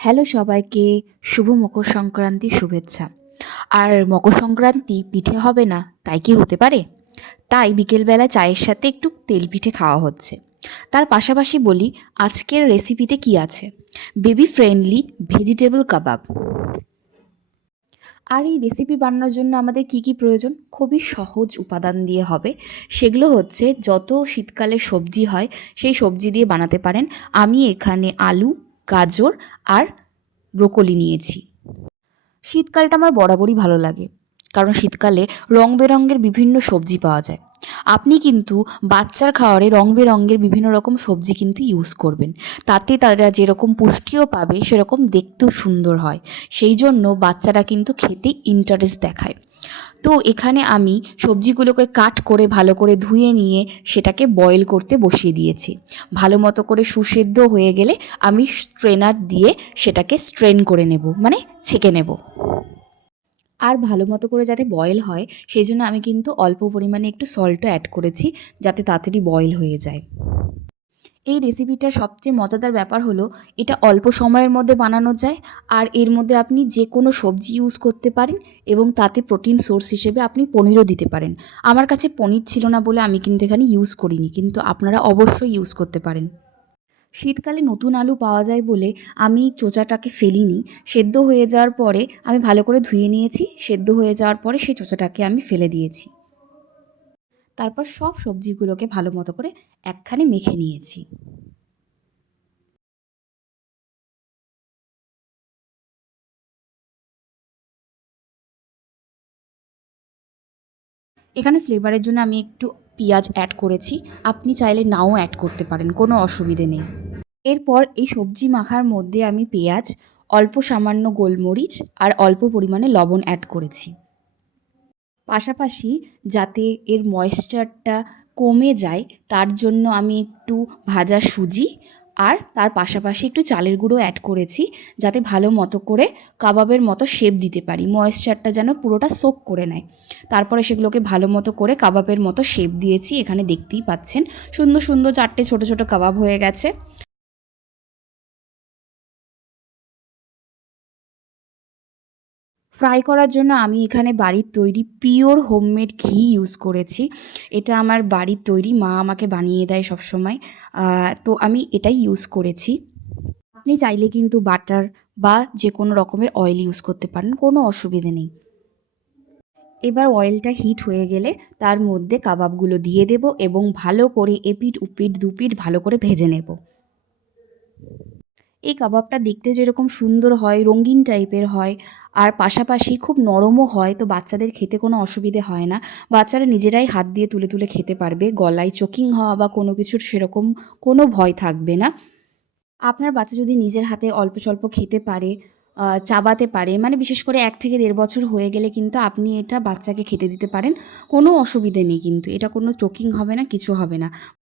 Hello সবাইকে, শুভ মকর সংক্রান্তির শুভেচ্ছা। আর মকর সংক্রান্তি পিঠে হবে না তাই কি হতে পারে? তাই বিকেলবেলা চায়ের সাথে একটু তেল পিঠে খাওয়া হচ্ছে। তার পাশাপাশি বলি আজকের রেসিপিতে কি আছে। বেবি ফ্রেন্ডলি ভেজিটেবল কাবাব। আর এই রেসিপি বানানোর জন্য আমাদের কি কি প্রয়োজন? খুবই সহজ উপাদান দিয়ে হবে। সেগুলো হচ্ছে যত শীতকালে সবজি হয় সেই সবজি দিয়ে বানাতে পারেন। আমি এখানে আলু, গাজর আর ব্রোকলি নিয়েছি। শীতকালটা আমার বরাবরই ভালো লাগে, কারণ শীতকালে রং বেরঙের বিভিন্ন সবজি পাওয়া যায়। আপনি কিন্তু বাচ্চার খাওয়ারে রং বেরঙের বিভিন্ন রকম সবজি কিন্তু ইউজ করবেন। তাতে তারা যেরকম পুষ্টিও পাবে সেরকম দেখতেও সুন্দর হয়। সেই জন্য বাচ্চারা কিন্তু খেতে ইন্টারেস্ট দেখায়। তো এখানে আমি সবজিগুলোকে কাট করে ভালো করে ধুয়ে নিয়ে সেটাকে বয়েল করতে বসিয়ে দিয়েছি। ভালো মতো করে সুসেদ্ধ হয়ে গেলে আমি স্ট্রেনার দিয়ে সেটাকে স্ট্রেন করে নেব, মানে ছেঁকে নেব। আর ভালো মতো করে যাতে বয়েল হয় সেই জন্য আমি কিন্তু অল্প পরিমাণে একটু সল্টও অ্যাড করেছি, যাতে তাড়াতাড়ি বয়েল হয়ে যায়। এই রেসিপিটার সবচেয়ে মজাদার ব্যাপার হলো এটা অল্প সময়ের মধ্যে বানানো যায়। আর এর মধ্যে আপনি যে কোনো সবজি ইউজ করতে পারেন এবং তাতে প্রোটিন সোর্স হিসেবে আপনি পনিরও দিতে পারেন। আমার কাছে পনির ছিল না বলে আমি কিন্তু এখানে ইউজ করিনি, কিন্তু আপনারা অবশ্যই ইউজ করতে পারেন। শীতকালে নতুন আলু পাওয়া যায় বলে আমি চোচাটাকে ফেলিনি। সেদ্ধ হয়ে যাওয়ার পরে আমি ভালো করে ধুয়ে নিয়েছি। সেদ্ধ হয়ে যাওয়ার পরে সেই চোচাটাকে আমি ফেলে দিয়েছি। তারপর সব সবজিগুলোকে ভালো মতো করে একখানে মেখে নিয়েছি। এখানে ফ্লেভারের জন্য আমি একটু পেঁয়াজ অ্যাড করেছি। আপনি চাইলে নাও অ্যাড করতে পারেন, কোনো অসুবিধে নেই। এরপর এই সবজি মাখার মধ্যে আমি পেঁয়াজ, অল্প সামান্য গোলমরিচ আর অল্প পরিমাণে লবণ অ্যাড করেছি। পাশাপাশি যাতে এর ময়েশ্চারটা কমে যায় তার জন্য আমি একটু ভাজা সুজি আর তার পাশাপাশি একটু চালের গুঁড়ো অ্যাড করেছি, যাতে ভালো মতো করে কাবাবের মতো শেপ দিতে পারি, ময়েশ্চারটা যেন পুরোটা সোক করে নেয়। তারপরে সেগুলোকে ভালো মতো করে কাবাবের মতো শেপ দিয়েছি। এখানে দেখতেই পাচ্ছেন সুন্দর সুন্দর 4টে ছোটো ছোটো কাবাব হয়ে গেছে। ফ্রাই করার জন্য আমি এখানে বাড়ির তৈরি পিওর হোমমেড ঘি ইউজ করেছি। এটা আমার বাড়ির তৈরি, মা আমাকে বানিয়ে দেয় সবসময়। তো আমি এটাই ইউজ করেছি। আপনি চাইলে কিন্তু বাটার বা যে কোনো রকমের অয়েল ইউজ করতে পারেন, কোনো অসুবিধে নেই। এবার অয়েলটা হিট হয়ে গেলে তার মধ্যে কাবাবগুলো দিয়ে দেব এবং ভালো করে এপিঠ উপিঠ দুপিঠ ভালো করে ভেজে নেব। এই কাবাবটা দেখতে যেরকম সুন্দর হয়, রঙিন টাইপের হয়, আর পাশাপাশি খুব নরমও হয়, তো বাচ্চাদের খেতে কোনো অসুবিধে হয় না। বাচ্চারা নিজেরাই হাত দিয়ে তুলে তুলে খেতে পারবে, গলায় চোকিং হওয়া বা কোনো কিছুর সেরকম কোনো ভয় থাকবে না। আপনার বাচ্চা যদি নিজের হাতে অল্প স্বল্প খেতে পারে, চাবাতে পারে, মানে বিশেষ করে 1 থেকে 1.5 বছর হয়ে গেলে কিন্তু আপনি এটা বাচ্চাকে খেতে দিতে পারেন। কোনো অসুবিধে নেই, কিন্তু এটা কোনো চোকিং হবে না, কিছু হবে না।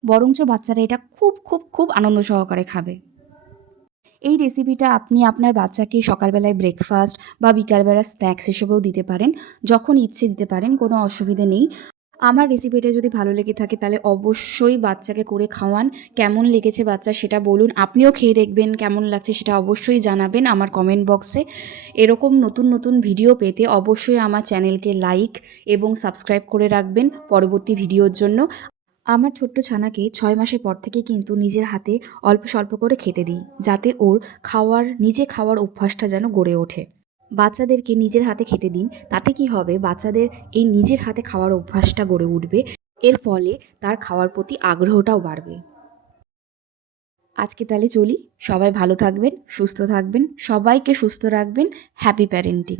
বরঞ্চ বাচ্চারা এটা খুব খুব খুব আনন্দ সহকারে খাবে। এই রেসিপিটা আপনি আপনার বাচ্চাকে সকালবেলায় ব্রেকফাস্ট বা বিকালবেলা স্ন্যাক্স হিসেবেও দিতে পারেন, যখন ইচ্ছে দিতে পারেন, কোনো অসুবিধে নেই। আমার রেসিপিটা যদি ভালো লেগে থাকে তাহলে অবশ্যই বাচ্চাকে করে খাওয়ান। কেমন লেগেছে বাচ্চা সেটা বলুন, আপনিও খেয়ে দেখবেন কেমন লাগছে সেটা অবশ্যই জানাবেন আমার কমেন্ট বক্সে। এরকম নতুন নতুন ভিডিও পেতে অবশ্যই আমার চ্যানেলকে লাইক এবং সাবস্ক্রাইব করে রাখবেন পরবর্তী ভিডিওর জন্য। আমার ছোট্ট ছানাকে 6 মাসের পর থেকে কিন্তু নিজের হাতে অল্প স্বল্প করে খেতে দিই, যাতে ওর নিজে খাওয়ার অভ্যাসটা যেন গড়ে ওঠে। বাচ্চাদেরকে নিজের হাতে খেতে দিন, তাতে কি হবে, বাচ্চাদের এই নিজের হাতে খাওয়ার অভ্যাসটা গড়ে উঠবে। এর ফলে তার খাওয়ার প্রতি আগ্রহটাও বাড়বে। আজকে তাহলে চলি, সবাই ভালো থাকবেন, সুস্থ থাকবেন, সবাইকে সুস্থ রাখবেন। Happy parenting.